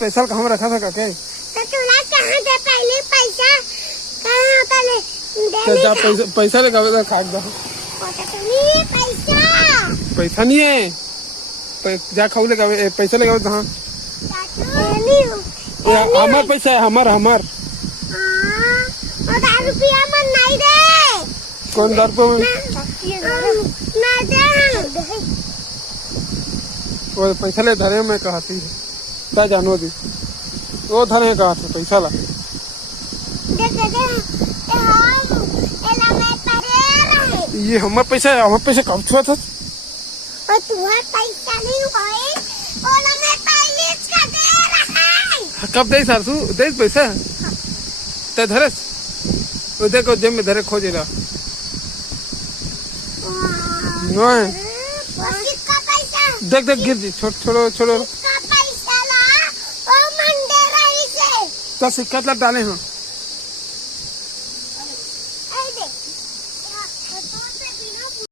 पैसा कहाँ रखा था काके? तो तुला कहाँ दे पहले पैसा कहाँ होता ले जा पैसा लेगा खाक दो। पैसा नहीं है, जा खाऊ लेगा पैसा लेगा कहाँ? हमार पैसा है, हमार 10 रुपया मन नहीं दे। कौन 10 रुपये नहीं दे वो पैसा ले धरे मैं कहती है क्या जानो दी वो धरे कहा था पैसा ला ये हमार पैसा है, हमार पैसा कब छुआ था? और तुम्हारा पैसा नहीं होए ओला मैं पहले का दे रहा है। कब दे सरसू दे पैसा ते धरे वो देखो जेब में धरे खोजे ला नो है किसका पैसा देख देख गिर जी छोड़ो का पैसा ला ओ मंडे रही से तो सिक्का डाले हैं